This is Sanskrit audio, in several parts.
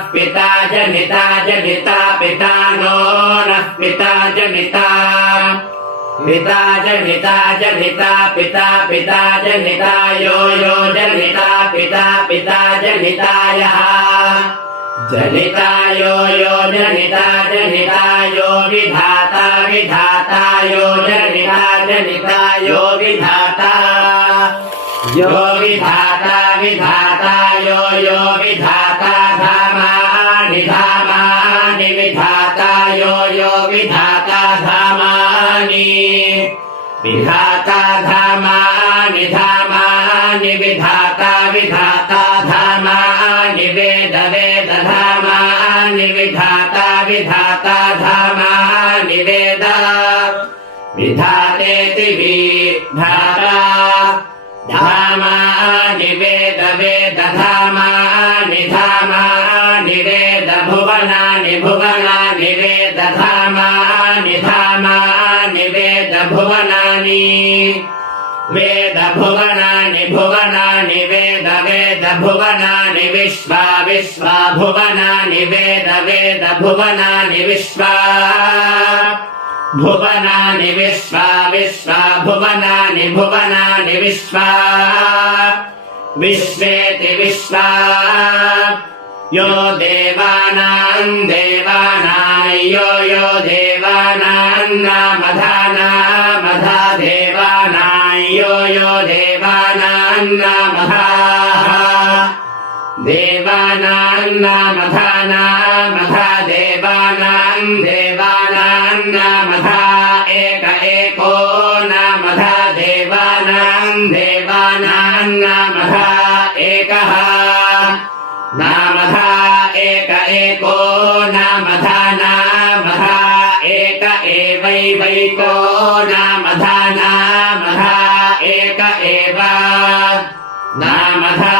नः पिता जनिता जनिता पिता नो नः पिता जनिता पिता जनिता जनिता पिता पिता जनिता यो जनिता पिता पिता जनितायः जनिता यो जनिता जनिता यो विधाता विधाता यो जनिता जनिता यो विधाता विधाता यो विधाता धामानि धामानि विधाता यो विधाता धामानि विधाता धामानि धामानि विधाता विधाता धामानि वेद वेद धामानि विधाता विधाता धामानि वेद विधातेति विधाता धामानि वेद वेद धामानि धामानि वेद भुवनानि भुवनानि वेद धामानि धामानि वेद भुवनानि वेद भुवनानि भुवनानि वेद वेद भुवनानि विश्वा विश्वा भुवनानि वेद वेद भुवनानि विश्वा भुवनानि विश्वा विश्वा भुवनानि भुवनानि विश्वा विश्वेति विश्वा यो देवानां देवानां यो देवानां नामधा नामधा देवानां यो देवानां नामधा देवानां नामधा नामधा देवानां देवानां नामधा एक एको नामधा देवानां देवानां नामधा एकः नामधा एक एको नामधा नामधा एक एवैवैको नामधा नामधा एक एव नामधा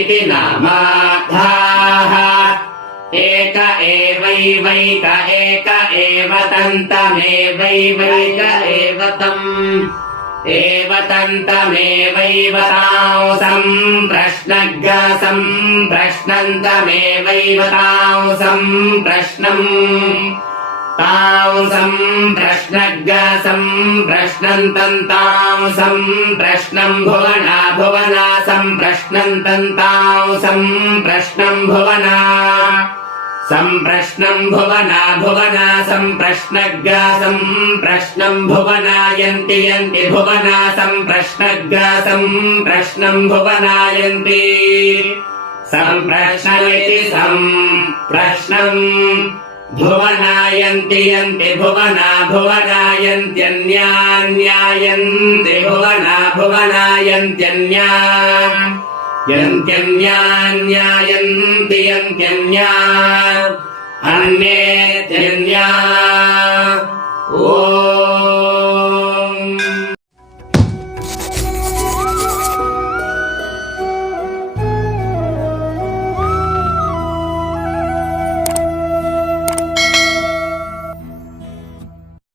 इति नामाधाः एक एवैवैक एक एव तन्तमेवैवैक एव तम् एव तन्तमेवैव तां सम्प्रश्नग् सम्प्रश्नन्तमेवैव तां सम्प्रश्नम् तां सम्प्रश्नग् सम्प्रश्नन्तं तां सम्प्रश्नं भुवना भुवना सम्प्रश्नन्तं तां सम्प्रश्नं भुवना सम्प्रश्नं भुवना भुवना सम्प्रश्नग् सम्प्रश्नं भुवना यन्ति यन्ति भुवना सम्प्रश्नग् सम्प्रश्नं भुवना यन्ति सम्प्रश्नमिति सम्प्रश्नं भुवना यन्ति यन्ति भुवना भुवना यन्त्यन्यान्यायन्ति भुवना भुवना यन्त्यन्या यन्त्यन्यान्यायन्ति यन्त्यन्या अन्येत्यन्या